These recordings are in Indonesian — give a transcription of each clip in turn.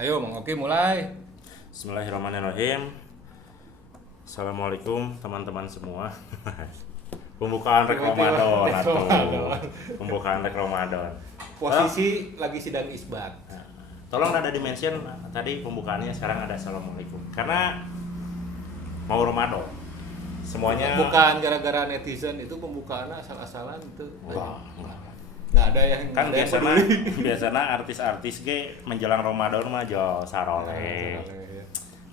Ayo, Mang Oki mulai. Bismillahirrahmanirrahim. Assalamualaikum teman-teman semua. Pembukaan rek Ramadan atuh. Pembukaan rek Ramadan. Posisi lagi sidang isbat. Tolong ada dimention tadi pembukaannya, sekarang ada assalamualaikum. Karena mau Ramadan. Semuanya Bukan gara-gara netizen itu pembukaannya asal-asalan itu. Enggak. Nggak ada yang Kan nggak ada yang biasanya peduli. biasanya artis-artis ge menjelang Ramadan mah jual sarole. Ya.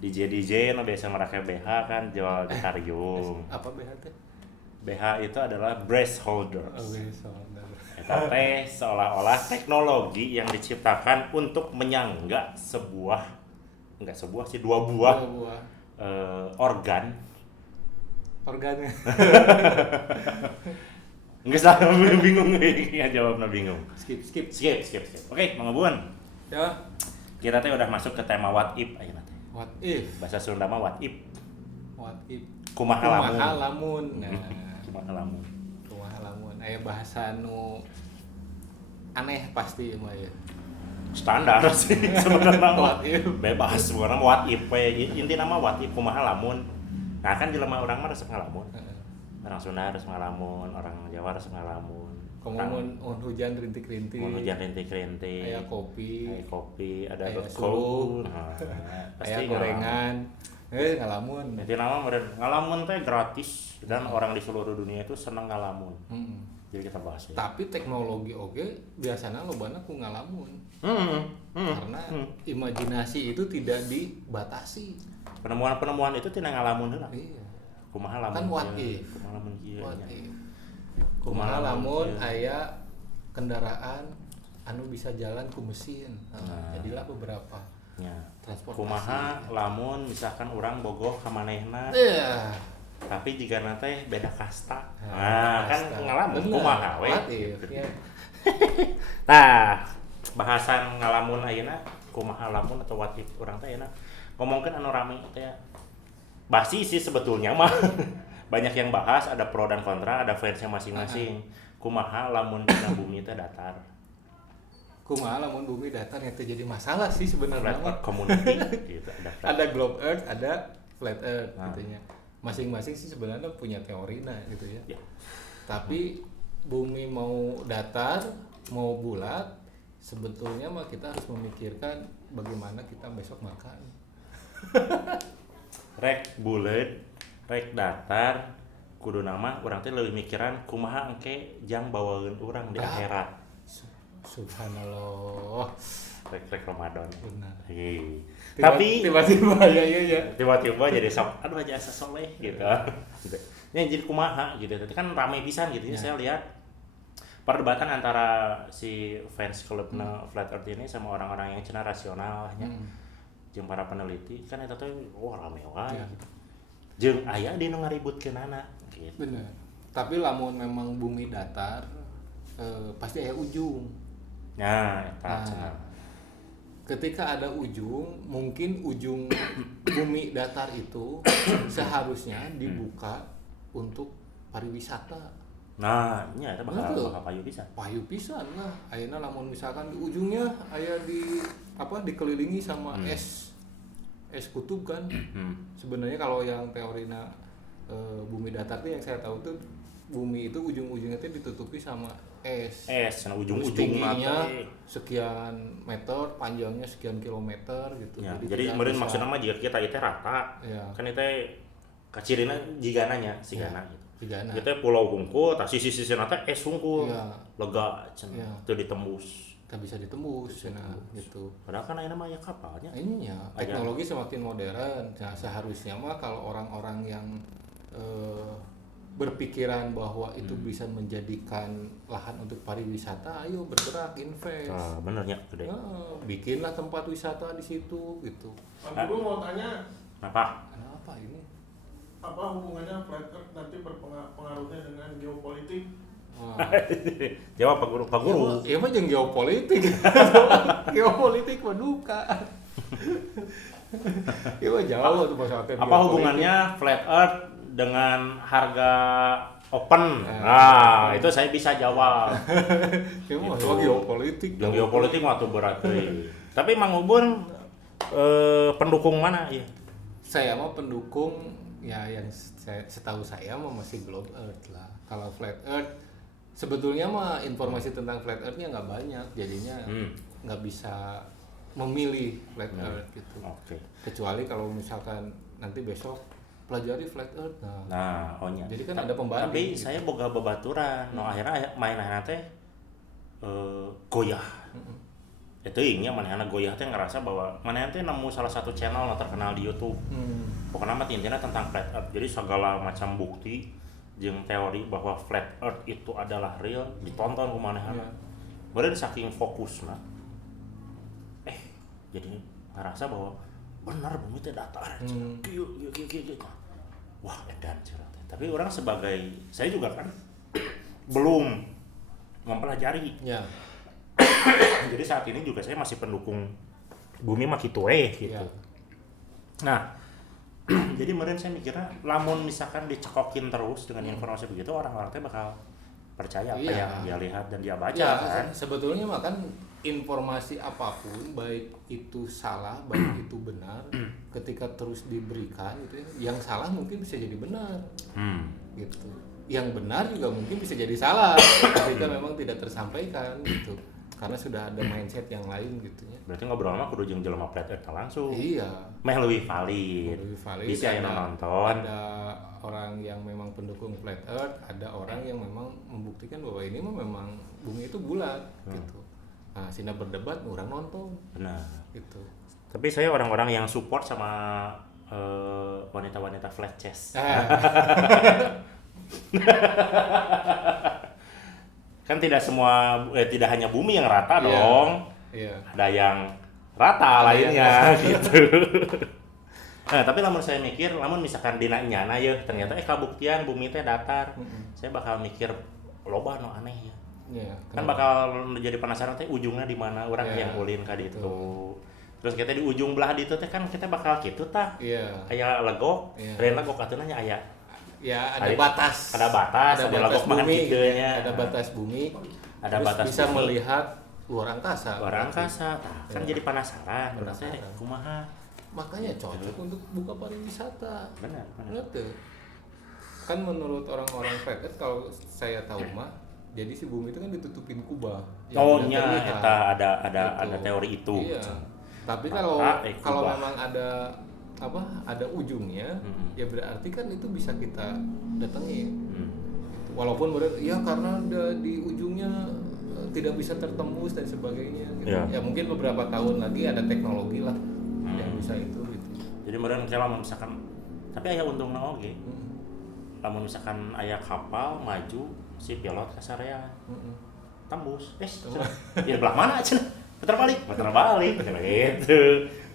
DJ no biasa mereka BH kan jual gitarjung. Apa BH teh? BH itu adalah breast holders. Oh, soalnya. Eta teh seolah-olah teknologi yang diciptakan untuk menyangga dua buah Buah organ. organnya. Nggak salah, bingung nggak jawabnya bingung. Skip. Skip. Oke, Mang Bun. Ya. Kita teh udah masuk ke tema what if ayeuna teh. What if? Bahasa Sunda mah what if. What if? Kumaha lamun. lamun. Nah, Kumaha lamun. kumaha lamun. Aya bahasa nu aneh pasti mah ya. Standar sih sebenarnya What if? bebas sebenarnya what if we. Inti nama what if kumaha lamun. Nah kan jelema urang mah resep ngalamun. Orang Sunda harus ngalamun, orang Jawa harus ngalamun. Komun hujan rintik-rintik. Mun hujan rintik-rintik. Aya kopi, ada aya roti suluk, Nah, aya pasti gorengan. Ngalamun. Jadi nama meureun ngalamun teh gratis dan orang di seluruh dunia itu senang ngalamun. Jadi kita bahas ya. Tapi teknologi oge biasanya lobana ku ngalamun. Karena imajinasi itu tidak dibatasi. Penemuan-penemuan itu tina ngalamun heula. Iya. Kumaha lamun. Kan what ieu, if? Kumaha lamun kieu. What nya. if? Kumaha Kumaha lamun lamun, aya kendaraan anu bisa jalan ku mesin. Nah. Jadilah beberapa Nya. transportasi. Kumaha lamun misalkan urang bogoh ka manehna Iya. tapi jika teh beda kasta. Nah, Nah, kan kasta. ngalamun Bener. kumaha we. What if? Ya. Nah, bahasan ngalamun ayeuna kumaha lamun atau what if urang teh ayeuna ngomongkeun anu rame teh basi sih sebetulnya mah. Banyak yang bahas, ada pro dan kontra, ada fansnya masing-masing. Kumaha lamun dina bumi teh datar. Kumaha lamun bumi datar yang terjadi masalah sih sebenarnya. Flat Earth community gitu Ada globe earth, ada flat earth Nah. gitunya. Masing-masing sih sebenarnya punya teorina gitu ya. Ya. Tapi bumi mau datar, mau bulat, sebetulnya mah kita harus memikirkan bagaimana kita besok makan. Rek bulet, rek datar, kudu nama urang teh leuwih mikiran kumaha engke jang bawaeun urang di akhirat. Subhanallah. Rek Ramadan. Benar. Hei. Tapi tiba-tiba ya. tiba-tiba jadi sok aduh aja asa soleh gitu. Ya jadi kumaha gitu. Tadi kan ramai pisan gitu ya. Saya lihat perdebatan antara si fans klubna Flat Earth ini sama orang-orang yang cenah rasionalnya. Jeung para peneliti kan eta teh rame wae. Ya. Jeung aya di nu ngaributkeunana gitu. Benar. Tapi lamun memang bumi datar pasti ada ujung. Nah, eta Nah, cenah. ketika ada ujung, mungkin ujung bumi datar itu seharusnya dibuka untuk pariwisata. Nah, nya eta bakal Betul. payu pisan. Payu pisan lah. Ayeuna lamun misalkan di ujungnya aya dikelilingi sama es kutub kan. Sebenarnya kalau yang teorina bumi datar tuh yang saya tahu tuh bumi itu ujung-ujungnya tuh ditutupi sama es. Cenah Terus ujung-ujung tingginya teh. sekian meter, panjangnya sekian kilometer gitu. Ya, tidak jadi meureun bisa- maksudna mah jika kita itu rata. Ya. Kan itu kacirina jigana nya sigana gitu. Jigana. Kita pulau hungkul, tah sisi-sisina teh es hungkul. Iya. Lega cenah. Iya. Teu ditembus. Nggak bisa ditembus, nah, gitu. Padahal kan ayeuna mah aya kapalnya. Ininya teknologi semakin modern. Nah, seharusnya mah kalau orang-orang yang berpikiran bahwa itu bisa menjadikan lahan untuk pariwisata, ayo bergerak, invest. Nah, benernya gede. Bikinlah tempat wisata di situ gitu. Pak Guru mau tanya, Kenapa? Kenapa ini? apa hubungannya flat earth nanti berpengaruhnya dengan geopolitik? Jawab Pak Guru. Pak Guru. Iya mah jeung geopolitik. Geopolitik mah duka. Iya mah jauh tuh masalah Apa hubungannya flat earth dengan harga open? Nah, Nah, itu saya bisa jawab. Iya mah Itu. geopolitik. Yang geopolitik mah tuh berat. Tapi Mang Ubun pendukung mana ya? Saya mah pendukung ya yang setahu saya mah masih Globe Earth lah. Kalau Flat Earth sebetulnya mah informasi tentang Flat Earth-nya nggak banyak, jadinya nggak bisa memilih Flat Earth gitu. Oke. Kecuali kalau misalkan nanti besok pelajari Flat Earth. Nah, ohnya. Jadi kan ada pembanding. Tapi gitu. saya boga babaturan, akhirnya main teh goyah. Itu ingnya manehna goyah teh ngerasa bahwa manehna teh nemu salah satu channel yang terkenal di YouTube. Pokoknya mah intinya tentang Flat Earth. Jadi segala macam bukti jeung teori bahwa Flat Earth itu adalah real ditonton ku manehna. Meureun saking fokusna jadi ngerasa bahwa benar bumi teh datar. Kieu. Wah, edan cerita. Tapi orang sebagai saya juga kan belum mempelajari. Ya. Jadi saat ini juga saya masih pendukung bumi mah kitu gitu. Ya. Nah, jadi kemarin saya mikirnya lamun misalkan dicekokin terus dengan informasi begitu orang-orang teh bakal percaya apa yang dia lihat dan dia baca kan. Sebetulnya mah kan informasi apapun baik itu salah baik itu benar ketika terus diberikan gitu ya, yang salah mungkin bisa jadi benar gitu, yang benar juga mungkin bisa jadi salah ketika memang tidak tersampaikan gitu, karena sudah ada mindset yang lain gitu ya. Berarti ngobrol mah kudu jeung jelema Flat Earth langsung. Iya. Meh leuwih valid. Bisa yang nonton. Ada orang yang memang pendukung Flat Earth, ada orang yang memang membuktikan bahwa ini mah memang bumi itu bulat gitu. Nah, sina berdebat, orang nonton. Benar. Gitu. Tapi saya orang-orang yang support sama wanita-wanita flat chest. Kan tidak semua, tidak hanya bumi yang rata dong. Iya. Ada yang rata lainnya gitu. Nah, tapi lamun saya mikir, lamun misalkan dina nyana ya ternyata kabuktian bumi teh datar. Saya bakal mikir loba no aneh ya. Iya. Kan bakal jadi penasaran teh ujungnya di mana orang yang ulin ka ditu. Terus kita di ujung belah ditu teh kan kita bakal kitu tah. Iya. Kayak legok, lain legok atuh nya aya. Ya, ada batas. Ada batas, ada legok makan kitu nya. Ada batas bumi. Ada batas bisa bumi. Melihat luar angkasa. Luar angkasa. Kan jadi penasaran. Kumaha? Makanya cocok untuk buka pariwisata. Benar. Tuh. Kan menurut orang-orang Flat Earth kalau saya tahu mah, jadi si bumi itu kan ditutupin kubah. Oh nya, eta ada teori itu. Iya. Tapi kalau memang ada ada ujungnya, ya berarti kan itu bisa kita datangi. Walaupun ya karena di ujungnya tidak bisa tertembus dan sebagainya. Gitu. Ya mungkin beberapa tahun lagi ada teknologi lah yang bisa itu. Gitu. Jadi kemudian kalau misalkan, tapi aya untungna oge. Lamun misalkan aya kapal maju, si pilot kasarean. Tembus. Ya belah mana cenah? Putar balik gitu.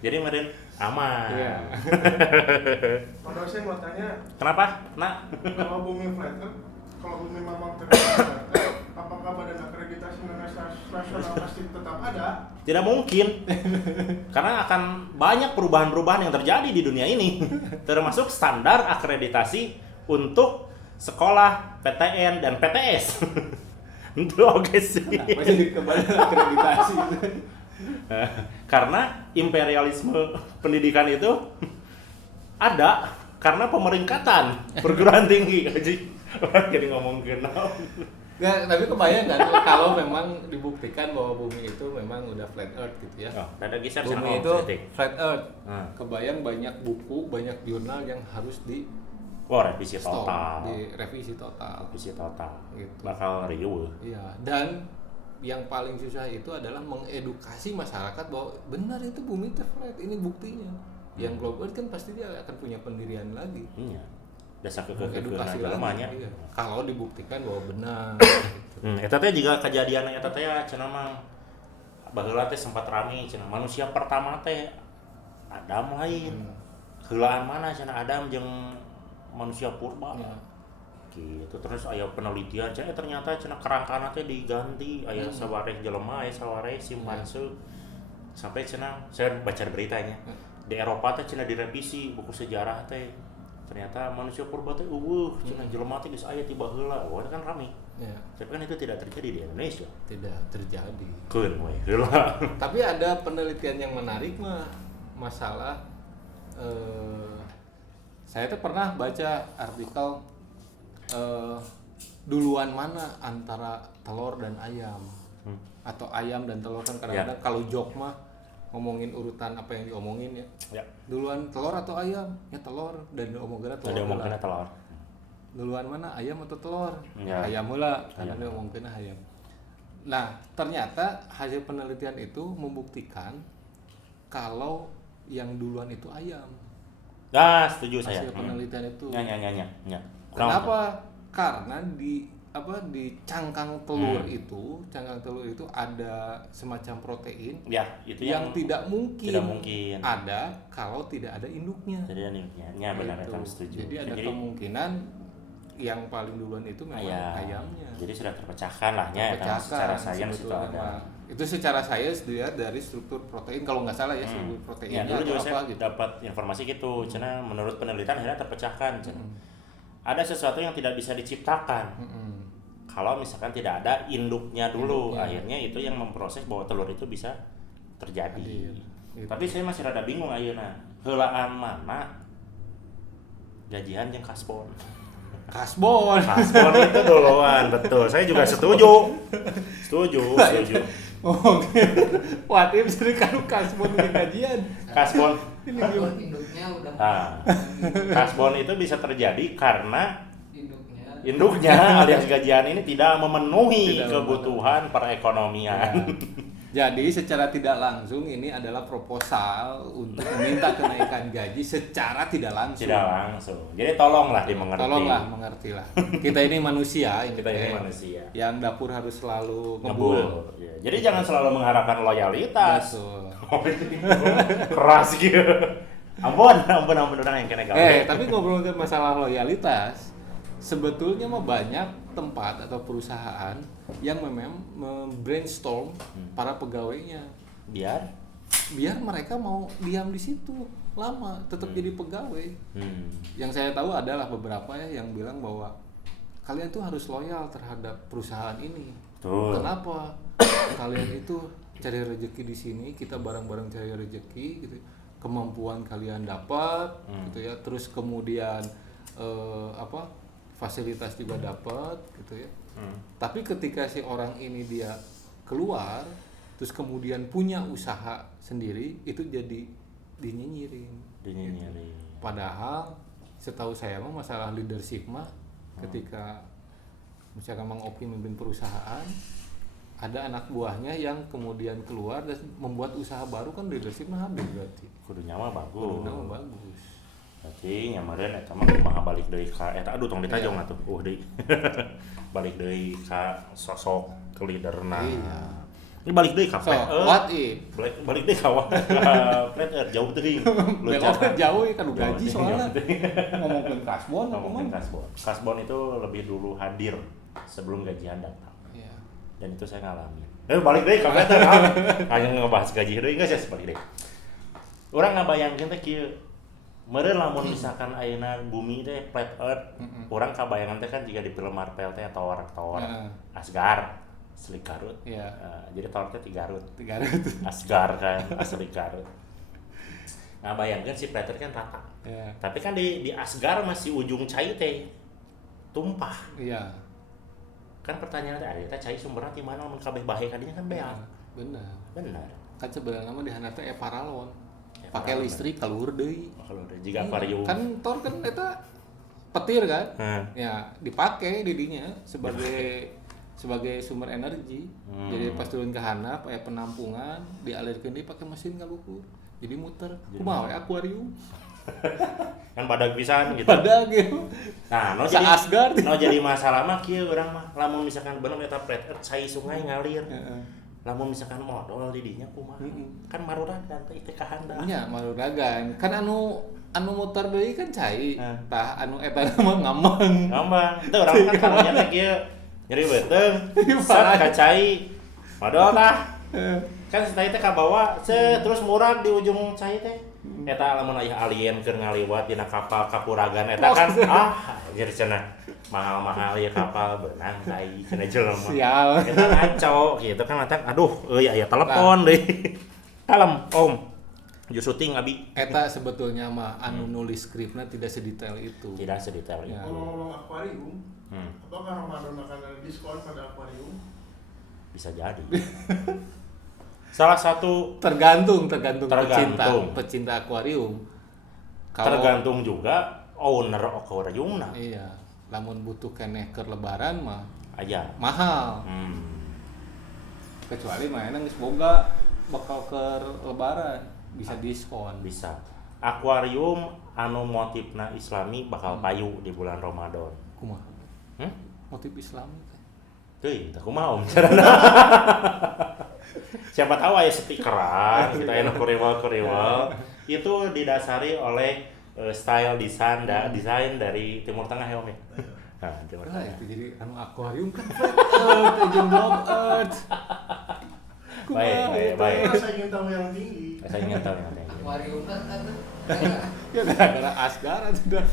Jadi kemarin aman. Iya. Padahal saya mau tanya. Kenapa? Nah, kalau bumi flat earth, kalau bumi memang flat earth, apakah badan akreditasi nasional pasti tetap ada? Tidak mungkin. Karena akan banyak perubahan-perubahan yang terjadi di dunia ini. Termasuk standar akreditasi untuk sekolah, PTN dan PTS. Itu oke sih. Masih kembali akreditasi itu. Karena imperialisme pendidikan itu ada karena pemeringkatan perguruan tinggi. Orang jadi ngomong kenal. Nggak, tapi kebayang kan kalau memang dibuktikan bahwa bumi itu memang udah flat earth gitu ya. Ada geser bumi itu flat earth. Kebayang banyak buku, banyak jurnal yang harus revisi total. Direvisi total. Gitu. Bakal riuh. Iya, dan yang paling susah itu adalah mengedukasi masyarakat bahwa benar itu bumi itu flat, ini buktinya. Yang Globe Earth kan pasti dia akan punya pendirian lagi. Iya. Dasar edukasi namanya. Iya. Kalau dibuktikan bahwa benar. Gitu. Eta teh juga kejadian eta teh cenah mah baheula teh sempat rame cenah manusia pertama teh Adam lain. Heulaan mana cenah Adam jeung manusia purba. Ya. Gitu. Terus aya penelitian cenah ternyata cenah kerangkana teh diganti aya sawareh jelema aya sawareh simpanse. Sampai cenah saya baca beritanya. Di Eropa teh cenah direvisi buku sejarah teh. Ternyata manusia purba teh cenah jelema teh geus aya tiba heula. Wah kan rame. Ya. Tapi kan itu tidak terjadi di Indonesia. Tidak terjadi. Keun we heula. Tapi ada penelitian yang menarik masalah saya tuh pernah baca artikel duluan mana antara telur dan ayam atau ayam dan telur kan kadang-kadang kalau jok mah ngomongin urutan apa yang diomongin ya. Duluan telur atau ayam? Ya telur dan diomongin telur. Duluan mana ayam atau telur? Ya. Ayam heula karena diomongin ayam. Nah, ternyata hasil penelitian itu membuktikan kalau yang duluan itu ayam. Nah, setuju saya. Hasil penelitian itu. Ya. Kenapa? Karena di cangkang telur itu ada semacam protein ya, itu yang tidak mungkin ada kalau tidak ada induknya. Jadi induknya. Ya benar, Gitu. kamu setuju. Jadi ada kemungkinan yang paling duluan itu memang ayamnya. Jadi sudah terpecahkan lah ya, secara sains itu ada. Itu secara sains dilihat dari struktur protein kalau nggak salah ya, struktur proteinnya dulu juga apa saya gitu. dapat informasi gitu, karena menurut penelitian akhirnya terpecahkan. Ada sesuatu yang tidak bisa diciptakan. Kalau misalkan tidak ada induknya dulu, akhirnya itu yang memproses bahwa telur itu bisa terjadi. Gitu. Tapi saya masih rada bingung ayeuna, heulaan mana gajian jeung kasbon. Kasbon itu duluan, betul. Saya juga setuju. Oke. Wah, tim sering kan kasbon dengan gajian. Kasbon induknya udah. Kasbon itu bisa terjadi karena induknya alias gajian ini tidak memenuhi kebutuhan perekonomian. Jadi secara tidak langsung ini adalah proposal untuk meminta kenaikan gaji secara tidak langsung. Tidak langsung. Jadi tolonglah dimengerti. Mengertilah. Kita ini manusia, manusia. Yang dapur harus selalu ngebul. Ya. Jadi jangan selalu mengharapkan loyalitas. Betul. Keras gitu. Ampun orang yang kena gawe. Tapi ngobrolin masalah loyalitas, sebetulnya mah banyak tempat atau perusahaan yang memang brainstorm para pegawainya biar mereka mau diam di situ lama tetap jadi pegawai. Yang saya tahu adalah beberapa yang bilang bahwa kalian tuh harus loyal terhadap perusahaan ini. Kenapa? Kalian itu cari rezeki di sini, kita bareng-bareng cari rezeki gitu. Kemampuan kalian dapat gitu ya. Terus kemudian fasilitas juga dapat gitu ya. Tapi ketika si orang ini dia keluar terus kemudian punya usaha sendiri, itu jadi dinyinyirin. Padahal setahu saya mah masalah leadership mah ketika misalkan Mang Oki memimpin perusahaan, ada anak buahnya yang kemudian keluar dan membuat usaha baru, kan leadership mah habis berarti. Kudunya mah bagus. Berarti nyamareun eta mah kumaha balik deui ka eta tong ditajong atuh. Deui. Balik deui ka sosok leaderna. Ini balik deui ka what if? Balik deui ka Fred jauh teuing. Belok jauh kan gaji soalnya. Ngomongin kasbon. Kasbon itu lebih dulu hadir sebelum gajian datang. Iya. Dan itu saya ngalamin. Balik deui ka eta hanya ngebahas gaji deui geus balik deui. Urang ngabayangkeun teh kieu. Meureun lamun misalkan ayeuna bumi teh flat earth, urang kabayangan teh kan jika di film Marvel teh tower Asgard, asli Garut. Iya. Jadi tower teh ti Garut. Asgard kan, asli Garut. Ngabayangkeun si flat earth kan rata. Iya. Tapi kan di Asgard masih ujung cai teh tumpah. Iya. Kan pertanyaan teh eta cai sumberna ti mana mun kabeh bahe kadinya kan beak. Benar. Kan sebenarnya mah di handap teh paralon. Pakai listrik keluar deui. Jika aquarium. Kan Thor kan eta petir kan? Ya, dipakai didinya sebagai sumber energi. Jadi pas turun ke handap aya penampungan, dialirkeun deui pakai mesin kaluhur. Jadi muter. Kumaha we akuarium? Kan badag pisan gitu. Badag gitu. Nah, jadi masalah mah kieu urang mah lamun misalkan bener eta flat earth cai sungai ngalir. Lamun misalkan modal di dinya kumaha? Kan maruragan teh ka handap. Nya maruragan. Kan anu muter deui kan cai. Tah anu eta mah ngambang. Teu urang kan karunya teh kieu nyeri beuteung. Sat ka cai. Modal tah. Kan setelah teh ka bawa terus murag di ujung cai teh. Eta lamun aya alien keur ngaliwat dina kapal kapuragan eta kan anjir cenah mahal-mahal ya kapal berenang tai cenah jelema. Sial. Eta ngaco gitu kan aduh euy aya telepon deui. Kalem Om. syuting abi Eta sebetulnya mah anu nulis skripnya tidak sedetail itu. tidak sedetail Ya. itu. Ngomong-ngomong akuarium, Hmm, apakah Ramadan akan ada diskon pada akuarium? bisa jadi. Salah satu Tergantung Tergantung. pecinta akuarium. tergantung juga owner akuariumna Iya, lamun butuh keneh ke lebaran mah aja. mahal. Kecuali mainan geus boga bakal ke lebaran bisa diskon. Bisa. Akuarium anu motifna Islami bakal payu di bulan Ramadan. Kumaha? Hmm? Motif Islami teh. Teuing, teu kumaha om. Siapa tahu aya stikeran, kita aya kuriwal itu didasari oleh style desain dari Timur Tengah ya om ya. Nah, Timur Nah, Tengah. itu jadi anu akuarium kan flat earth, jeung block earth. Baik. Rasa ingin tahu yang tinggi. Saya ingin tahu yang ada. Akuarium kan Ya gara-gara Asgara sudah.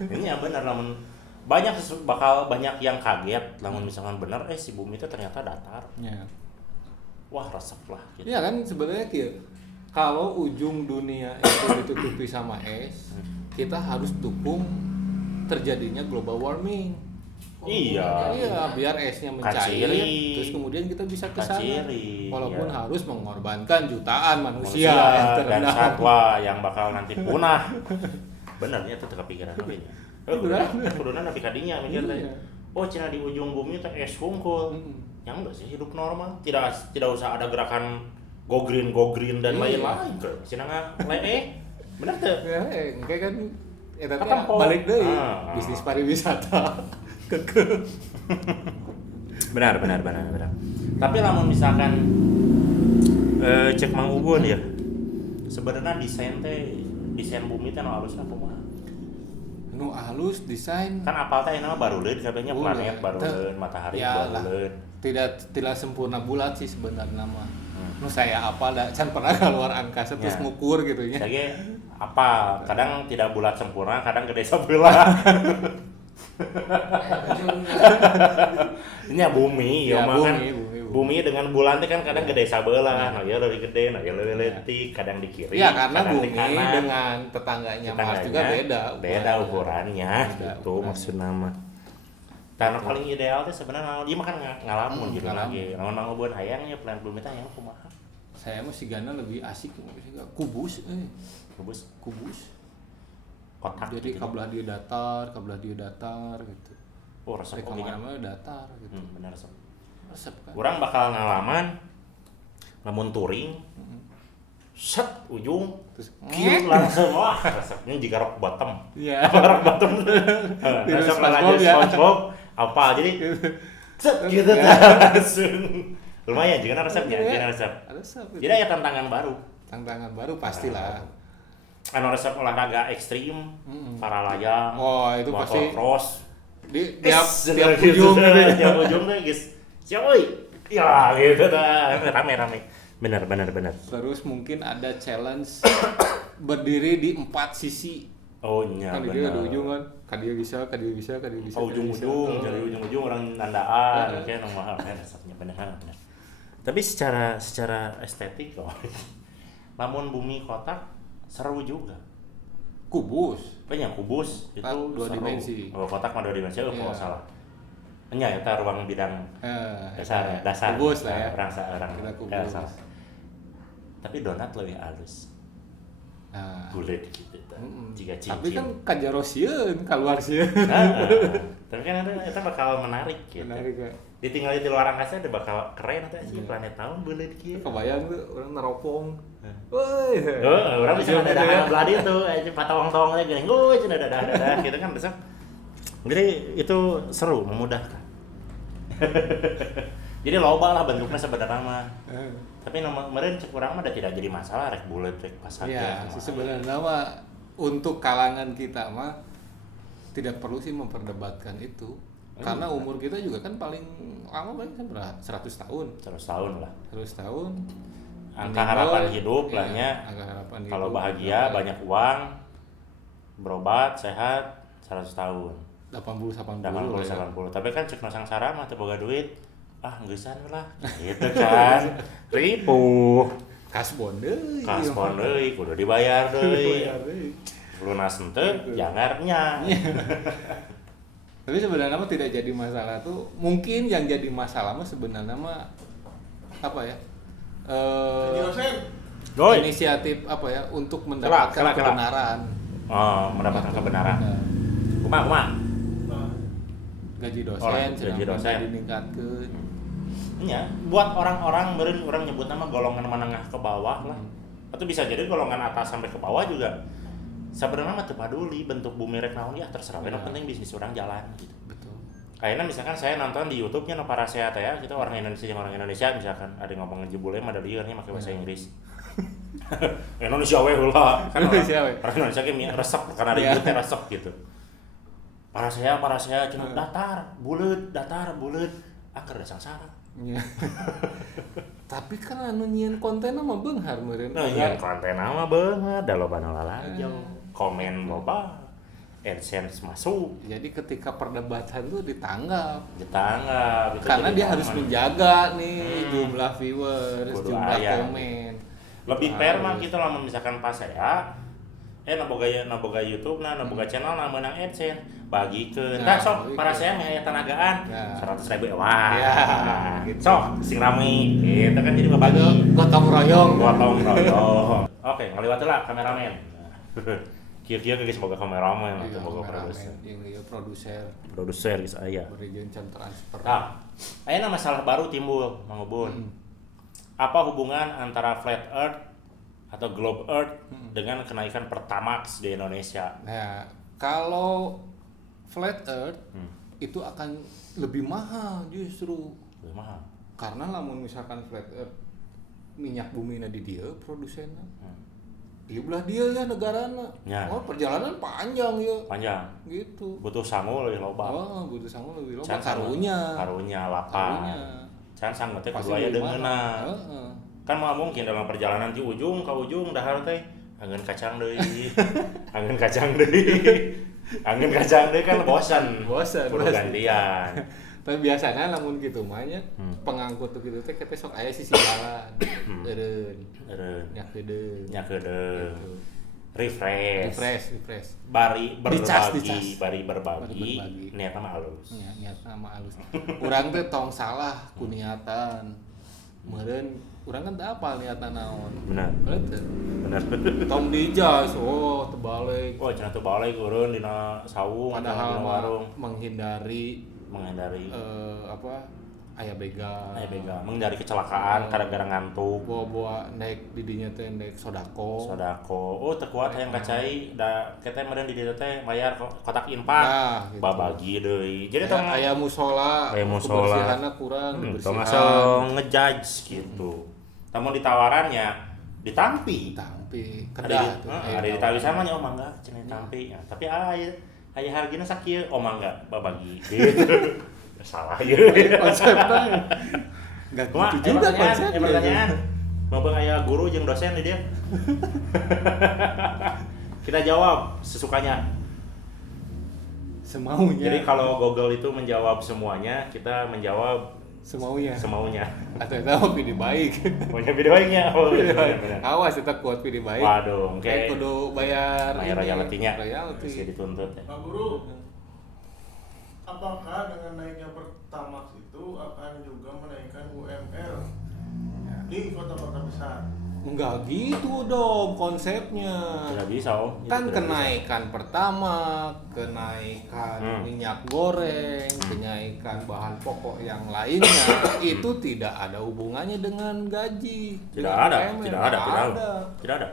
Ini ya benar namun bakal banyak yang kaget namun misalkan benar si bumi itu ternyata datar. Ya. Wah, resep lah gitu. Iya kan sebenarnya kalau ujung dunia itu ditutupi sama es, kita harus dukung terjadinya global warming. Iya. Iya, biar esnya mencair, Kaciri. terus kemudian kita bisa ke sana. Kaciri, Walaupun iya. harus mengorbankan jutaan manusia, yang dan terendam. satwa yang bakal nanti punah. Bener ya itu kepikiran apa ya? Kuduna nabi kadinya mikir teh. Iya. Oh, cina di ujung bumi teh es hungkul. Yang enggak sih hidup normal. Tidak usah ada gerakan go green dan Iya. lain-lain. Cina lee. Bener tuh. Ya, kayak kan eta teh Ketempo. balik deui Ah. bisnis pariwisata. Benar. Tapi lamun misalkan cek Mang Ugun ya. Sebenarnya desain bumi teh anu halusna kumaha? Nu halus desain Kan apal teh nama baruleun kabehnya planet baruleun, matahari ya lah. baruleun. tidak sempurna bulat sih sebenarnya mah. Nu saya apa da can pernah keluar angkasa terus Ya. ngukur gitu nya. Saya apa? Kadang tidak bulat sempurna, kadang gede sebelah. Ini bumi, Ya, mah kan bumi. bumi dengan bulan teh kan kadang gede sabelah, nah ya lebih gede, nah ya lebih leutik, kadang di kiri, Ya karena kadang di bumi kanan. dengan tetangganya Mars juga beda ukurannya Beda gitu ukurannya. maksud nama. Karena paling ideal teh sebenarnya dia makan ngalamun gitu ngalamun. lagi. Lamun mangeubeun hayangnya plan bumi teh hayang kumaha? Saya mah sigana lebih asik kubus kubus. Kotak Jadi gitu. kabelah dia datar gitu. Oh, resep Dari oge kan. kemana-mana datar gitu. Bener resep. Resep kan. Urang bakal ngalaman lamun touring set ujung Terus kieu langsung wah resepnya juga rock bottom. Iya. Rock bottom. Tiru Resep SpongeBob aja ya. SpongeBob apa jadi set gitu Ya. langsung. Lumayan juga resepnya, Iya. resep. Resep. Jadi ada tantangan baru. Tantangan baru pastilah. Anu resep olahraga ekstrim, para layang, Oh, itu pasti motocross. di tiap Gitu, ujung gitu. tiap ujung tuh guys. Siap euy. Ya gitu dah. Rame. Benar. Terus mungkin ada challenge berdiri di 4 sisi. Oh iya Kan dia benar. ada ujung kan. Kan dia bisa. Oh, ujung-ujung, dari ujung-ujung orang tandaan, kayak nang mahal kan resepnya benar. Tapi secara estetik kok. Lamun bumi kotak seru juga. Kubus. Banyak kubus itu Kan dua seru. dimensi. Oh, kotak mah 2 dimensi, Iya. kalau salah. Nya eta ruang bidang dasar. Kubus lah ya. Orang Kita kubus. ya, salah. Tapi donat lebih halus. Nah. Bulat gitu. Jika cincin. Tapi kan kajarosieun keluar sieun. Tapi kan itu bakal menarik gitu. Menarik ya. Ditinggal di luar angkasa udah bakal keren atau sih planet naon bulat kieu. Kebayang tuh orang neropong. Woi. Orang bisa ada beladi tuh, aja patawang-tawang aja gini. Cenah dadah gitu kan besok. Jadi itu seru, memudahkan. Jadi loba lah bentuknya sebenarnya mah. Tapi kemarin cek urang mah udah tidak jadi masalah rek bulat rek pasak. Iya, sebenarnya mah untuk kalangan kita mah tidak perlu sih memperdebatkan itu. Karena umur kita juga kan paling lama paling berapa? 100 tahun. 100 tahun lah. 100 tahun. Angka harapan hidup lah nya. Angka harapan hidup. Kalau bahagia, banyak uang, berobat, sehat, 100 tahun. 80 80. 80. Tapi kan cek nosang sarama teu boga duit. Ah, geussan lah. Gitu kan. Ribu. kasbon deui. Kaspon deui kudu dibayar deui. Lunas henteu jangarnya. Tapi sebenarnya mah tidak jadi masalah tuh. Mungkin yang jadi masalah mah sebenarnya mah apa ya? Jadi dosen. Doi. Inisiatif apa ya untuk mendapatkan Kelak. kebenaran. Oh, mendapatkan kebenaran. Kumaha? Nah, Gaji dosen, Oh, gaji dosen. Ditingkatkeun. Nya, buat orang-orang meureun urang nyebut nama golongan menengah ke bawah lah. Atau bisa jadi golongan atas sampai ke bawah juga. Sebenarnya mah teu paduli bentuk bumi rek naon ya terserah we, yang penting bisnis urang jalan gitu. Betul. Kayaknya misalkan saya nonton di YouTube-nya no para sehat ya, kita orang Indonesia misalkan ada yang ngomong jebule mah da lieur nya make bahasa Inggris. Indonesia we heula. Kan Indonesia we. orang Indonesia ge resep karena ada YouTube resep gitu. Para sehat cuma datar, buleut, akar da sangsara. Iya. Tapi kan anu nyieun konten mah beunghar meureun. Nah, iya konten mah beungeut, da loba nu lalajo. Komen loba. AdSense masuk. Jadi ketika perdebatan tuh ditanggap. Ditanggap. Karena dia harus menjaga nih jumlah viewers, Kudu jumlah aya. komen. Lebih fair mah gitu lah misalkan pas saya naboga YouTube naboga channel na meunang AdSense bagikeun. Tah sok para saya mah aya tenagaan Ya. 100.000 wah. Ya, gitu. Sok sing rame. Gitu kan jadi bagi Gotong royong. gotong royong. Oke, ngaliwat lah kameramen. Kieu-kieu geus boga kameramen Iya, atau boga produser. Iya, produser. Produser geus aya. Berikan can transfer. Nah, ayeuna masalah baru timbul, Mang Ubun. Apa hubungan antara flat earth atau globe earth dengan kenaikan Pertamax di Indonesia? Nah, kalau flat earth itu akan lebih mahal justru. Lebih mahal. Karena lamun misalkan flat earth minyak bumi di dia produsennya. Iya belah dia ya negarana. Ya. Oh, perjalanan panjang ya. Panjang. Gitu. Butuh sangu lebih loba. Oh, butuh sangu lebih loba. Can sangu- Karunya. Karunya lapar. Can sangu teh kudu aya deungeuna. Heeh. Kan mah mungkin dalam perjalanan ti ujung ka ujung dahar teh angin kacang deui. Angin kacang deui. Angin kacang deui kan bosan. Bosan, Kudu bosan. gantian. Tapi biasanya lamun gitu mah nya pengangkut tuh gitu teh kita sok aya sisi jalan. Eureun. Eureun. Nyakedeun. Nyakedeung. Gitu. Refresh. Refresh. Bari Dicas. berbagi, bari berbagi. Berbagi. Niatna mah halus. Niatna mah halus. Urang teh tong salah ku niatan. Meureun urang kan teu apal niatna naon. Benar. Bener. Benar. Tong dijas, oh terbalik. Wah, cenah teu balik urun dina sawung atau Padahal dina mah warung menghindari menghindari aya begal. menghindari kecelakaan gara-gara ngantuk. Bawa naik di dinya teh naik sodako. Sodako. Oh, teu kuat hayang kacai da kita meureun di dieu teh bayar kotak infak. Nah, gitu. Babagi deui. Jadi tong aya musola. Aya musola. Kebersihanna kurang, tong kebersihan. asal ngejudge gitu. Tamun ditawarannya ditampi. Tampi Ada kedah di, tuh. ada di tawi sama nya oh mangga cenah tampi. Ya, tapi aya hargina sakieu oh mangga babagi. Gitu. Salah ya. Konsepnya enggak Cuma gitu juga konsepnya. pertanyaan. Mumpung aya guru jeung dosen di dia. Kita jawab sesukanya. Semaunya. Jadi kalau Google itu menjawab semuanya, kita menjawab semaunya. Atau itu pilih baik. Punya video baiknya. Oh, benar. Awas kita kuat pilih baik. Waduh, Kayak kudu bayar royalty-nya. Royalty. Bisa dituntut ya. Pak Guru, apakah dengan naiknya Pertamax itu akan juga menaikkan UMR di kota-kota besar? Enggak gitu dong konsepnya. Tidak bisa om. Kan Itu tidak kenaikan pertama, kenaikan minyak goreng, kenaikan bahan pokok yang lainnya itu tidak ada hubungannya dengan gaji. Tidak dengan ada, UMR. tidak ada. Tidak ada.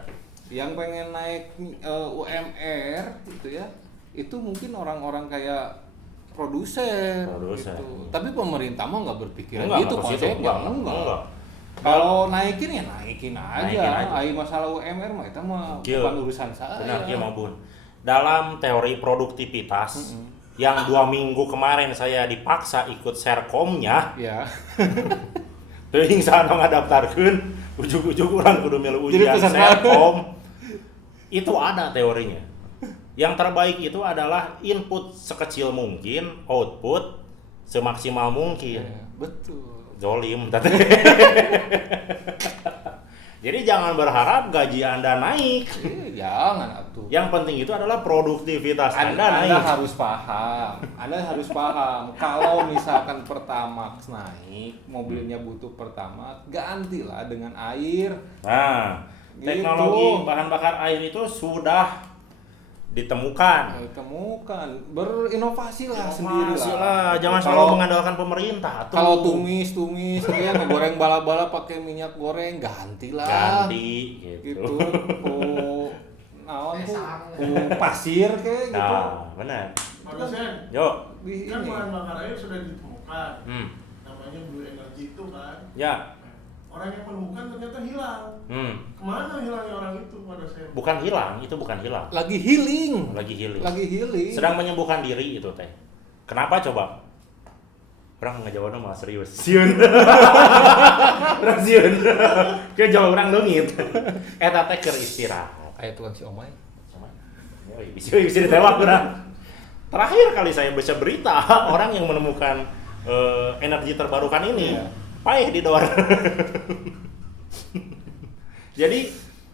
Yang pengen naik UMR gitu ya, itu mungkin orang-orang kayak produser. Gitu. Tapi pemerintah mah nggak berpikiran Enggak, gitu enggak ke situ. konsepnya. Enggak. Kalau naikin ya naikin aja. Ai masalah UMR mah itu mah bukan urusan saya. Benar, kieu mah Bun. Dalam teori produktivitas yang 2 minggu kemarin saya dipaksa ikut Serkomnya, Ya. teuing sana ngadaptarkeun, ujug-ujug urang kudu milu Jadi ujian pesan Serkom. Itu ada teorinya. Yang terbaik itu adalah input sekecil mungkin, output semaksimal mungkin. Ya, betul. Zolim. Jadi Jadi jangan berharap gaji Anda naik. Jangan atuh. Yang penting itu adalah produktivitas Anda Anda naik. harus paham. Anda harus paham. Kalau misalkan Pertamax naik, mobilnya butuh Pertamax, gantilah dengan air. Nah, Gitu. teknologi bahan bakar air itu sudah ditemukan. Temukan, berinovasi lah sendiri Inovasi lah. Jangan Kalau- selalu mengandalkan pemerintah. Tuh. Kalau tumis ya ngegoreng bala-bala pakai minyak goreng, gantilah. ganti Gitu. gitu. Oh, naon tuh? Pasir kayak gitu. Nah, benar. Pak dosen, Yo. Di kan ini. bahan bakar air sudah ditemukan. Hmm. Namanya blue energy itu kan. Ya. Orang yang menemukan ternyata hilang. Kemana hilangnya orang itu Pak dosen? Bukan hilang, itu bukan hilang. Lagi healing. Lagi healing. Lagi healing. Sedang menyembuhkan diri itu teh. Kenapa coba? Orang ngejawabnya malah serius. Siun. Orang siun. Kayak jawab orang leungit. Eta teh keur istirahat. Aya tukang si omai. Sama. Yoi, bisa ditewak urang. Terakhir kali saya baca berita orang yang menemukan energi terbarukan ini. Iya. Paeh di door. Jadi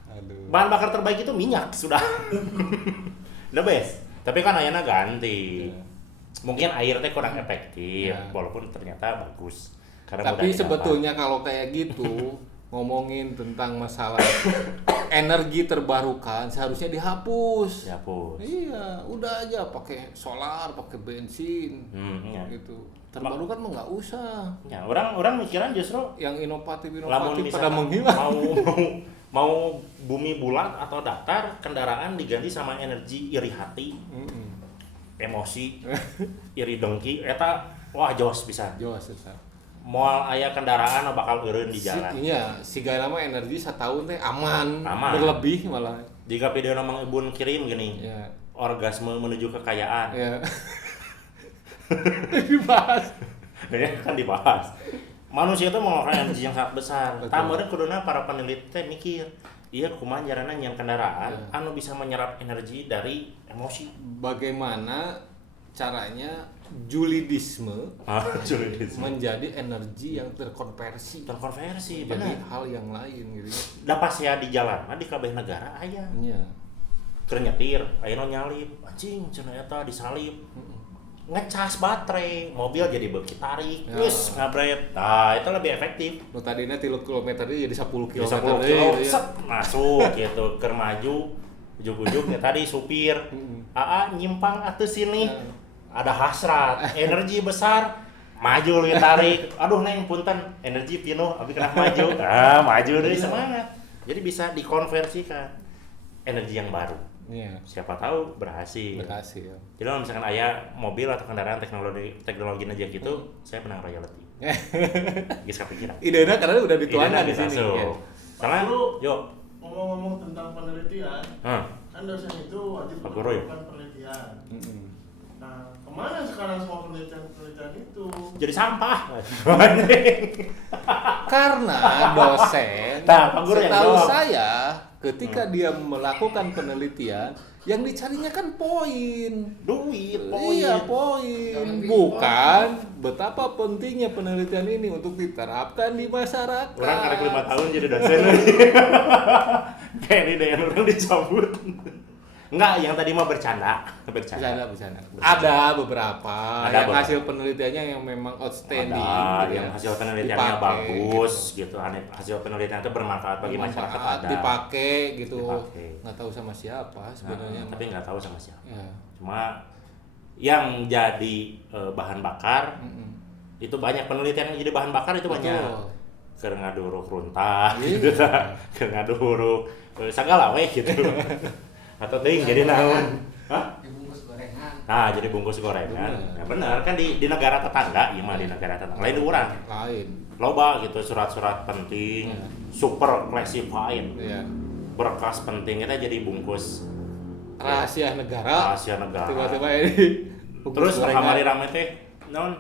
Aduh. bahan bakar terbaik itu minyak sudah. The best. Tapi kan ayeuna ganti. Ya. Mungkin air teh kurang efektif Ya. walaupun ternyata bagus. Karena Tapi mudah sebetulnya kalau kayak gitu ngomongin tentang masalah energi terbarukan seharusnya dihapus. didapat. Dihapus. Iya, udah aja pakai solar, pakai bensin. Ya. Gitu. Terbarukan mah nggak usah. Ya, orang mikiran justru Yang lamun inovatif pada misalkan menghilang. mau bumi bulat atau datar, kendaraan diganti sama energi iri hati, emosi, iri dengki, eta wah jos bisa. Jelas susah. Moal aya kendaraan bakal eureun di jalan. Iya, si gaya lama energi setahun teh aman, Aman. berlebih malah. Jika video Mang Ibun kirim gini, Ya, orgasme menuju kekayaan. ya. Dibahas. Ya kan dibahas. Manusia itu mengeluarkan energi yang sangat besar. Betul. Tameureun kuduna para peneliti teh mikir, iya kumaha jarana nyeun kendaraan Ya. anu bisa menyerap energi dari emosi. Bagaimana caranya julidisme Julidisme. menjadi energi yang terkonversi Terkonversi, jadi benar. hal yang lain gitu. Da pas ya di jalan, di kabeh negara aya. Iya. Keur nyetir, aya nu nyalip, anjing cenah eta disalip. Ngecas baterai, mobil jadi beuki tarik, Ya. wis ngabret. Nah, itu lebih efektif. Nu tadinya 3 km jadi 10 Jadi km. 10 kilo, set, masuk gitu, keur maju, ujug-ujugnya tadi supir, aa nyimpang atuh sini, Ya. ada hasrat, energi besar, maju lagi tarik, aduh neng punten, energi pinuh, abi kena maju, maju deh semangat. Jadi bisa dikonversikan energi yang baru. Iya. Siapa tahu berhasil. Berhasil. Jadi kalau misalkan ayah mobil atau kendaraan teknologi aja gitu, saya menang royalty. Geus kepikiran. Idenya karena udah dituangkan Idenya di sini. masuk. Ya. Karena Lalu- yuk, Ngomong-ngomong tentang penelitian, kan dosen itu wajib Pak Guru ya? melakukan penelitian. Mm-mm. Nah, kemana sekarang semua penelitian itu? jadi sampah. Karena dosen, Nah, Pak Guru yang setahu jawab. saya, ketika dia melakukan penelitian, yang dicarinya kan poin. Duit, Iya, poin. poin. Jangan Bukan betapa pentingnya penelitian ini untuk diterapkan di masyarakat. Orang karek 5 tahun jadi dosen. Kayak ini deh orang dicabut. Enggak, yang tadi mah bercanda. Bercanda. Ada beberapa Ada yang beberapa. hasil penelitiannya yang memang outstanding. Ada gitu yang ya. hasil penelitiannya Dipakai, bagus gitu. Hasil penelitiannya itu bermanfaat bagi masyarakat bermanfaat, ada. dipakai gitu. Dipakai. Nggak tahu sama siapa sebenarnya. Nah, tapi nggak tahu sama siapa. Ya. Cuma yang jadi bahan bakar Mm-mm. itu banyak penelitian yang jadi bahan bakar itu banyak. Betul. Keur ngaduruk runtah Iya. gitu. Keur ngaduruk sagala we gitu. Atau ting jadi naon? Hah? Dibungkus gorengan. Nah, jadi bungkus gorengan. Bener. Ya benar kan di negara tetangga, iya mah di negara tetangga. Lain urang. Lain. Loba gitu surat-surat penting, Ya. super classified, Ya. berkas penting itu jadi bungkus Rahasia negara. rahasia negara. Tiba-tiba ini. Terus gorengan. kamari rame teh naon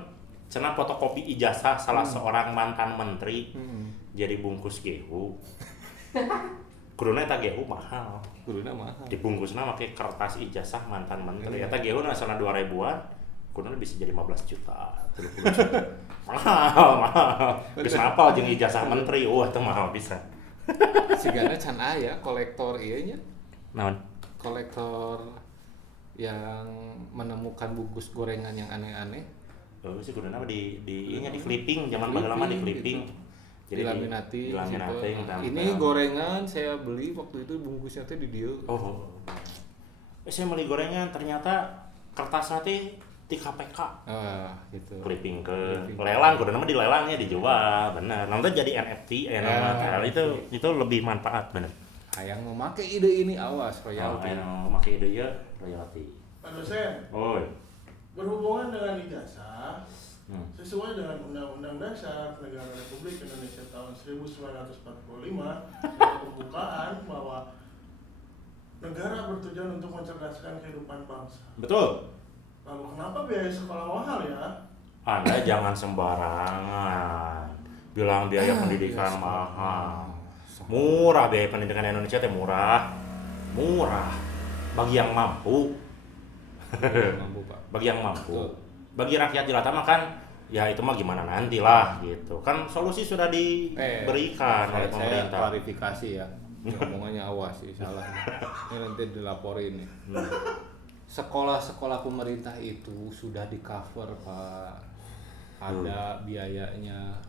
cenah fotokopi ijazah salah seorang mantan menteri Mm-mm. jadi bungkus gehu. Kuduna eta gehu mahal. Guruna mahal. Dibungkusna make kertas ijazah mantan menteri. Iya. Eta gehu nasional 2000-an. Kuduna bisa jadi 15 juta, 30 juta. mahal. Geus hafal jeung ijazah menteri. Wah, itu mahal bisa. sigana can aya kolektor ieu nya. Naon? Kolektor yang menemukan bungkus gorengan yang aneh-aneh. Oh, sih gudana di ieu nya di clipping, zaman Di baheula mah di clipping, clipping. Jadi dilaminati. Dilaminati. Ini gorengan saya beli waktu itu bungkusnya teh di dieu. Oh. Saya beli gorengan ternyata kertasnya teh di KPK. Gitu. Clipping ke lelang, gudana mah dilelangnya dijual, bener. Nanti jadi NFT itu lebih manfaat bener. Hayang mau make ide ini awas royalti. Make ide ya royalti. Pak dosen, berhubungan dengan ijazah, sesuai dengan Undang-Undang Dasar Negara Republik Indonesia tahun 1945 dengan pembukaan bahwa negara bertujuan untuk mencerdaskan kehidupan bangsa. Betul. Lalu kenapa biaya sekolah mahal ya? Anda jangan sembarangan bilang biaya pendidikan mahal. Murah biaya pendidikan Indonesia teh murah bagi yang mampu. Pak. Bagi yang mampu. Bagi rakyat jelata mah kan ya itu mah gimana nantilah gitu. Kan solusi sudah diberikan oleh pemerintah. Saya klarifikasi ya. Ngomongannya awas sih salah. Ini nanti dilaporin nih. Sekolah-sekolah pemerintah itu sudah di-cover, Pak. Ada biayanya.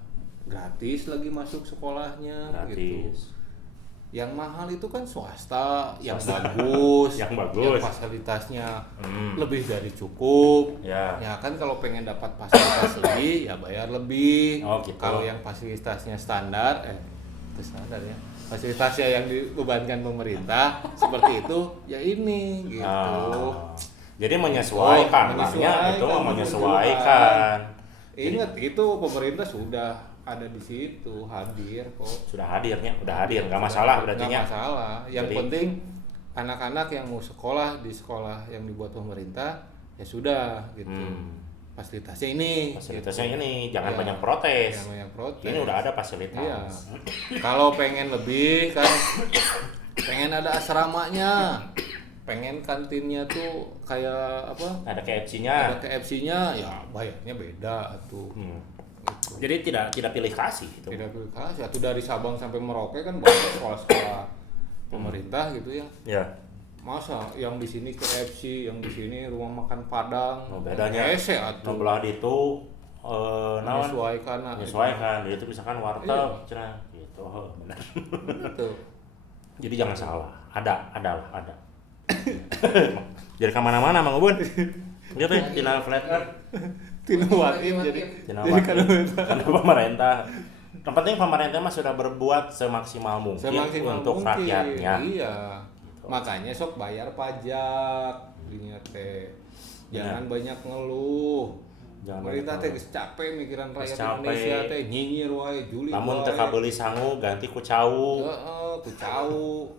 Gratis lagi masuk sekolahnya. Gratis. Gitu. Yang mahal itu kan swasta, yang bagus, yang fasilitasnya lebih dari cukup. Ya kan kalau pengen dapat fasilitas lebih ya bayar lebih. Gitu. Kalau yang fasilitasnya standar, itu standar ya. Fasilitasnya yang dibebankan pemerintah seperti itu ya ini gitu. Jadi menyesuaikan. Ingat itu pemerintah sudah ada di situ, hadir kok. Udah hadir, nggak masalah berarti. Nggak masalah. Yang penting anak-anak yang mau sekolah di sekolah yang dibuat pemerintah ya sudah gitu. Fasilitasnya ini, jangan banyak protes. Ini udah ada fasilitas. Iya. Kalau pengen lebih kan, pengen ada asramanya, pengen kantinnya tuh kayak apa? Ada KFC-nya. Ada KFC-nya, ya bayarnya beda tuh. Gitu. Jadi tidak pilih kasih. Gitu. Tidak pilih kasih. Atau dari Sabang sampai Merauke kan banyak sekolah-sekolah pemerintah gitu ya. Ya. Masa yang di sini KFC, yang di sini rumah makan Padang. Bedanya belah itu menyesuaikan. Itu misalkan warteg cenah gitu. Benar. Betul. Jadi jangan salah. Ada. Jadi kemana-mana Mang Ubun. Dia teh dina flat earth. Tina watim jadi karena pemerintah. Yang penting pemerintah mah sudah berbuat semaksimal mungkin untuk rakyatnya. Iya. Makanya sok bayar pajak dinya teh. Jangan banyak ngeluh. Pemerintah teh geus capek mikiran rakyat Indonesia teh nyinyir wae juli. Lamun teu kabeuli sangu ganti ku cau. Heeh, ku cau.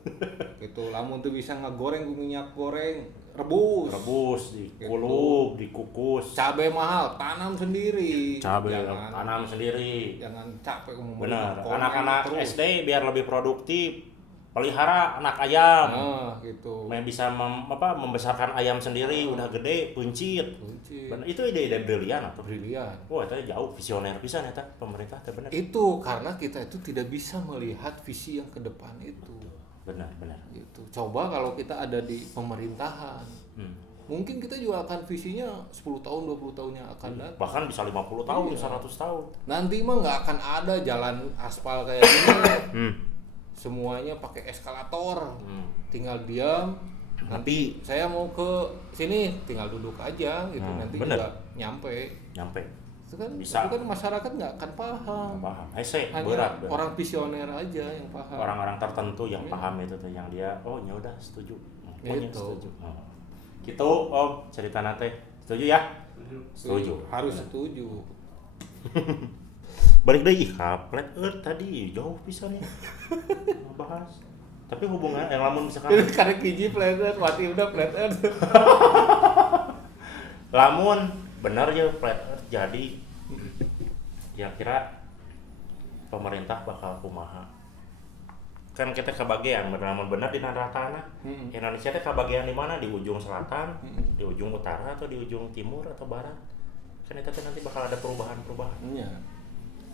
Gitu. Lamun teu bisa ngagoreng ku minyak goreng, rebus, dikulub, dikukus. Cabe mahal, tanam sendiri. Tanam sendiri. Jangan capek ngomong. Benar. Anak-anak SD biar lebih produktif. Pelihara anak ayam, gitu. Bisa membesarkan ayam sendiri, udah gede, puncit. Bener, itu ide-ide brilian atau? Brilian. Wah, itu jauh visioner bisa nih pemerintah, benar. Itu karena kita itu tidak bisa melihat visi yang ke depan itu. Benar. Gitu. Coba kalau kita ada di pemerintahan, mungkin kita juga akan visinya 10 tahun, 20 tahun yang akan datang. Bahkan bisa 50 tahun, 100 tahun. Nanti mah nggak akan ada jalan aspal kayak gini. Semuanya pakai eskalator, tinggal diam. Nanti saya mau ke sini, tinggal duduk aja gitu. Nanti bener. juga nyampe. Itu kan, bisa. Itu kan masyarakat nggak akan paham. Hanya berat. Orang visioner aja yang paham. Orang-orang tertentu yang paham itu tuh, yang dia, ya udah setuju. Setuju. Gitu, cerita nate. Setuju ya? Setuju. Harus setuju. Balik deh flat earth tadi jauh bisa nih bahas. Tapi hubungan yang lamun misalkan karena kiji flat earth, mati udah flat earth. Lamun bener ya flat earth jadi ya kira pemerintah bakal kumaha. Kan kita kebagian benar di tanah. Indonesia teh kebagian di mana? Di ujung selatan, di ujung utara atau di ujung timur atau barat. Kan itu nanti bakal ada perubahan-perubahan. Iya.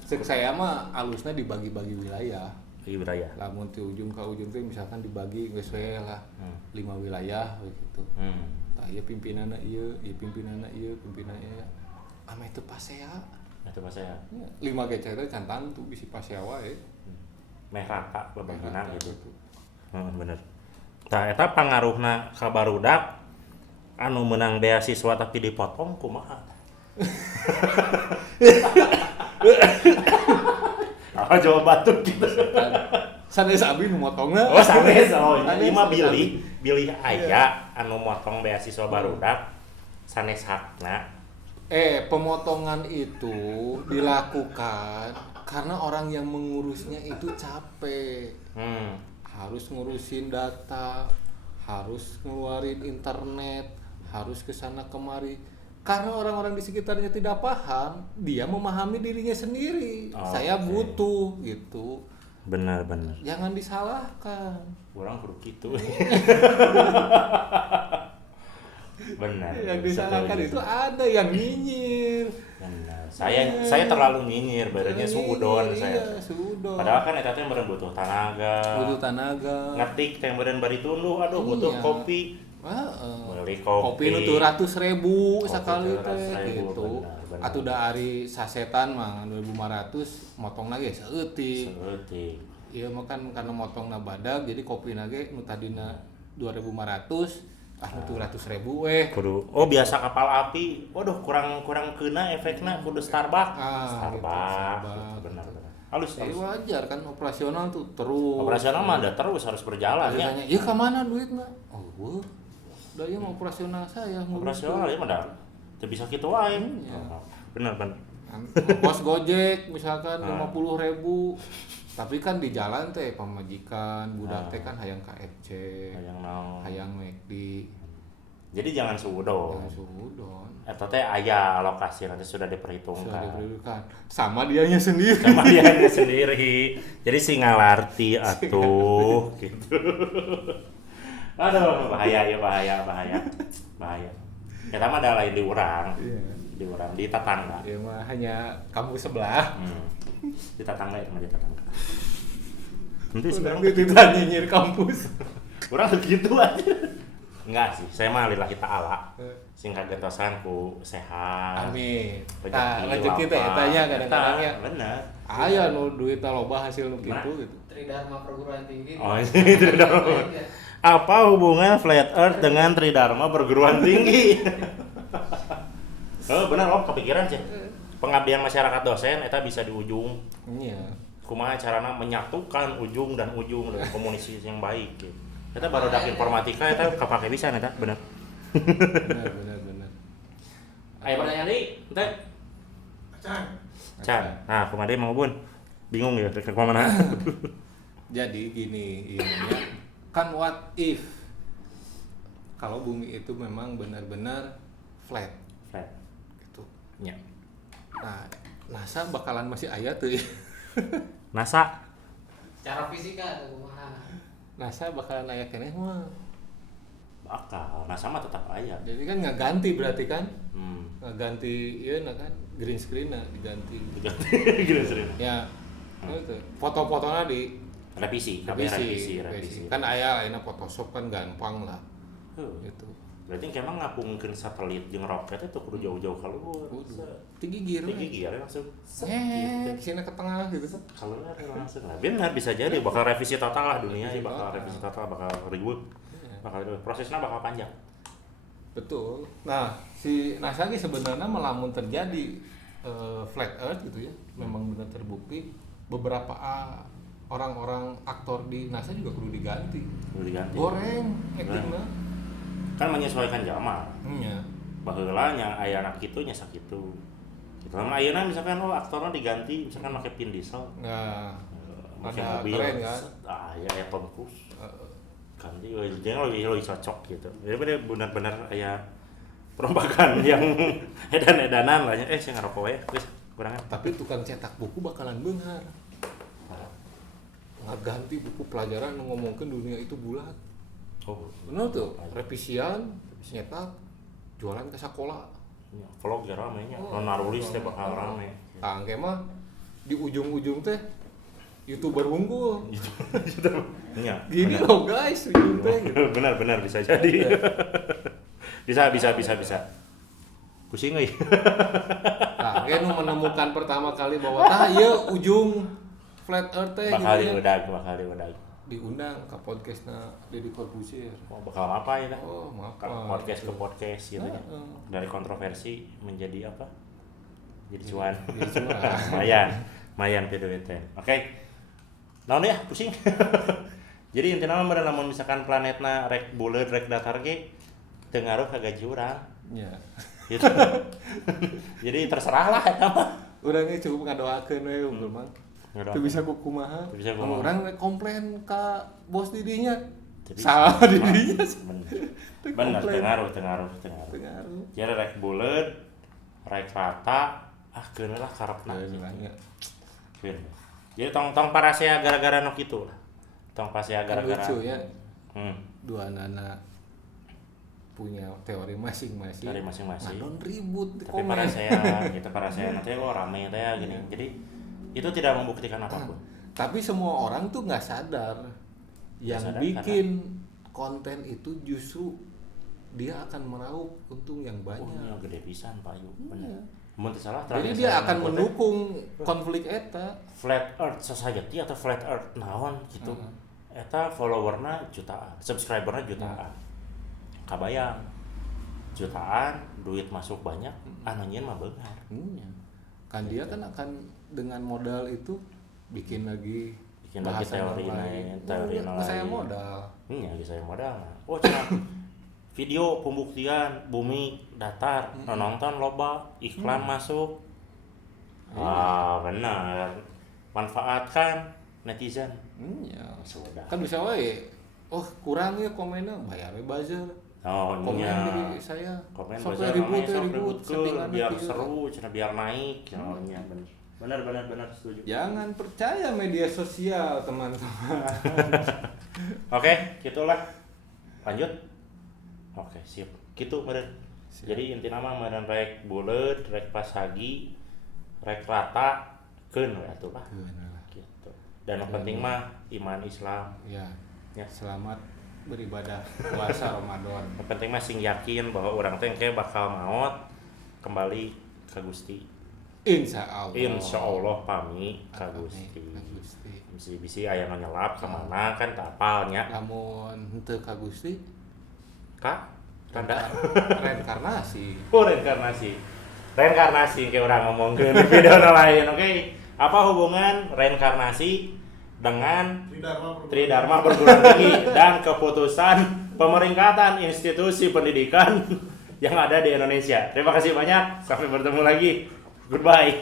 Saya mah alusnya dibagi-bagi wilayah. wilayah. Lamun ti ujung ka ujung teh misalkan dibagi geus we lah 5 wilayah gitu. Tah ieu pimpinanna ieu pimpinanna ieu ame teu pasea. Itu pas saya. 5 gecer teh can tantu bisi pasea wae. Meh rata babagina gitu. Bener. Tah eta pangaruhna ka barudak anu menang beasiswa tapi dipotong kumaha? Apa jawab batuk gitu. Sanes abi nu motongna. Oh, sanes. Oh, Sanes, ieu mah sanes. bilih aya anu motong beasiswa barudak sanes hakna. Pemotongan itu dilakukan karena orang yang mengurusnya itu capek. Harus ngurusin data, harus ngeluarin internet, harus kesana kemari. Karena orang-orang di sekitarnya tidak paham, dia memahami dirinya sendiri. Saya butuh gitu. Benar. Jangan disalahkan. Orang kudu kitu. Benar. Yang disalahkan itu ada yang nyinyir. Benar. Saya terlalu nyinyir, badannya suudon saya. Suudon. Padahal kan eta teh meureun butuh tenaga. Ngetik teh meureun bari tunduh, aduh butuh kopi. Beli kopi nu 200.000 sakali teh gitu. Benar. Atuh da ari sasetan mah 2.500 motongna ge saeutik. Ieu mah kan karena motongna badag jadi kopina ge nu tadina 2.500 200.000 kudu biasa kapal api. Waduh kurang keuna efekna kudu Starbucks. Starbucks. Gitu, Benar. Halus. Wajar kan operasional tuh terus. Operasional mah ada terus harus berjalan ya. Iya ka mana duitna? Da ieu mah operasional saya Operasional ya mah teu bisa kitu wae. Benar. Bos Gojek misalkan 50.000. Tapi kan di jalan teh pamajikan budak teh kan hayang KFC, hayang McD. Jadi jangan suudon. Eta teh aya alokasi nanti sudah diperhitungkan. Sama dianya sendiri. Jadi si ngalarti atuh gitu. Aduh, bahaya. Eta mah ada lain di urang. Di urang di tetangga. Ieu mah hanya kampus sebelah. Di tetangga itu mah di tetangga. Nanti sekarang ditanya nyinyir kampus. Urang begitu aja. Enggak sih, saya mah lillahi ta'ala. Sing kagetosan ku sehat. Amin. Rezeki teh tanya kadang-kadang ya. Bener. Aya nu duitna loba hasil nu kitu gitu. Tridharma perguruan tinggi. Oh, Tridharma. Apa hubungan Flat Earth dengan Tridharma perguruan tinggi? Oh, benar kepikiran sih. Pengabdian masyarakat dosen eta bisa di ujung. Iya. Kumaha carana menyatukan ujung dan komunikasi yang baik gitu. Eta barudak informatika eta kapake bisa eta bener. Bener. Aya pertanyaan deui? Teh. Can. Nah, kumaha mau bun? Bingung ya ke mana? Jadi gini ininya kan what if kalau bumi itu memang benar-benar flat gitu. Ya. Nah, NASA bakalan masih aya tuh. NASA Cara fisika atau kumaha? NASA bakalan aya keneh mah. Bakal. NASA mah tetap aya. Jadi kan nggak berarti kan? Ngeganti ieu kan green screen diganti. Green screen. Ya. Itu. Foto-fotonya di revisi. Kan aya Photoshop kan gampang lah. Gitu. Berarti emang ngapungkeun satelit jeung roket itu kudu jauh-jauh ka luhur. Tinggi gear langsung. Kesini ke tengah gitu. Kalau langsung lah. Benar bisa jadi bakal revisi total lah dunia sih bakal revisi total bakal ribut. Prosesnya bakal panjang. Betul. Nah, si NASA ini sebenarnya melamun terjadi flat earth gitu ya. Memang benar terbukti beberapa orang-orang aktor di NASA juga perlu diganti. Goreng actingnya. Kan menyesuaikan zaman. Iya. Baheula nya aya anak kitu nya sakitu. Gitu. Lamun ayeuna misalkan aktorna diganti misalkan make Vin Diesel. Nah, make ada mobil keren kan? Ya Tom Cruise. Ganti jangan lebih cocok gitu. Jadi benar-benar aya perombakan yang edan-edanan lah nya saya ngarokok we geus kurangan. Tapi tukang cetak buku bakalan beunghar. Ngaganti buku pelajaran ngomongkeun dunia itu bulat. Oh, bener tuh. Revisian, nyetak, jualan ke sekolah. Ya, vlog ya rame nya. Non narulis teh bakal rame. Tangke mah di ujung-ujung teh YouTuber unggul. Iya. Gini benar. loh guys, ujung teh. gitu. Benar bisa jadi. bisa. Pusing euy. Nah, kan menemukan pertama kali bahwa tah ieu ujung flat earth teh Bakal gitu ya. diudag. Diundang ke podcastna Deddy Corbuzier. Mau bakal apa ya? Oh, maaf. Podcast ke podcast gitu ya. Dari kontroversi menjadi apa? Jadi cuan. Jadi cuan. Mayan PDWT. Oke. Naon ya pusing. Jadi intinya mah lamun misalkan planetna rek buleud rek datar ge teu ngaruh ka gaji urang. Ya. Gitu. Jadi terserah lah eta mah. Urang ge cukup ngadoakeun we unggul mah. Ngadoakeun. Teu bisa kumaha. Teu bisa kumaha. Urang komplain ka bos didinya. Teu bisa. Salah didinya. Bener, tengaruh. Pengaruh. Jadi rek buleud, rek rata, keun lah karepna. Keun. Jadi tong parasea gara-gara nu kitu lah. Tong parasea gara-gara. Lucu ya. Dua anak punya teori masing-masing. Dari masing-masing. Ngadon ribut di Tapi komen. parasea nanti rame teh gini. Jadi itu tidak membuktikan apapun. Tapi semua orang tuh nggak sadar yang sadar bikin konten itu justru dia akan meraup untung yang Oh, banyak. ini gede pisan Pak Yu. Bener. Iya. Mun teu salah Jadi terakhir dia saya akan nonton teh, mendukung konflik eta. Flat Earth Society atau Flat Earth naon gitu. Eta followerna jutaan, subscriberna jutaan. Kabayang jutaan, duit masuk banyak, anu nyeun mah beungar. Iya. Kan dia kan akan dengan modal itu bikin lagi teori lain, teori lain. Saya modal. Iya, saya modal. Oh, cenah video pembuktian bumi datar, nonton loba, iklan masuk. Benar. Manfaatkan netizen. Iya. Sudah. Kan bisa wae. Oh, kurang ya komennya, bayar we buzzer. Oh, Komen iya. dari saya. Komen Sok buzzer ribut, sok ribut, settingannya biar gitu. seru, cenah biar naik, cenah benar setuju. Jangan percaya media sosial, teman-teman. Oke, gitulah. Lanjut. Oke, sip. Gitu meureun. Jadi intina mah meureun rek buleud, rek pasagi, rek rata keun we atuh lah. Gitu. Dan yang penting mah iman Islam. Ya. Ya. Selamat beribadah puasa Ramadan. Yang penting mah sing yakin bahwa urang teh engke bakal maot kembali ka Gusti. Insyaallah pami ka Gusti. Bisi-bisi aya nu nyelap ka mana kan teu apalnya. Lamun henteu ka Gusti, Ka tanda reinkarnasi. Oh, reinkarnasi kayak orang ngomongkeun di video lain. Oke. Apa hubungan reinkarnasi dengan Tridharma perguruan tinggi dan keputusan pemeringkatan institusi pendidikan yang ada di Indonesia? Terima kasih banyak. Sampai bertemu lagi. Goodbye.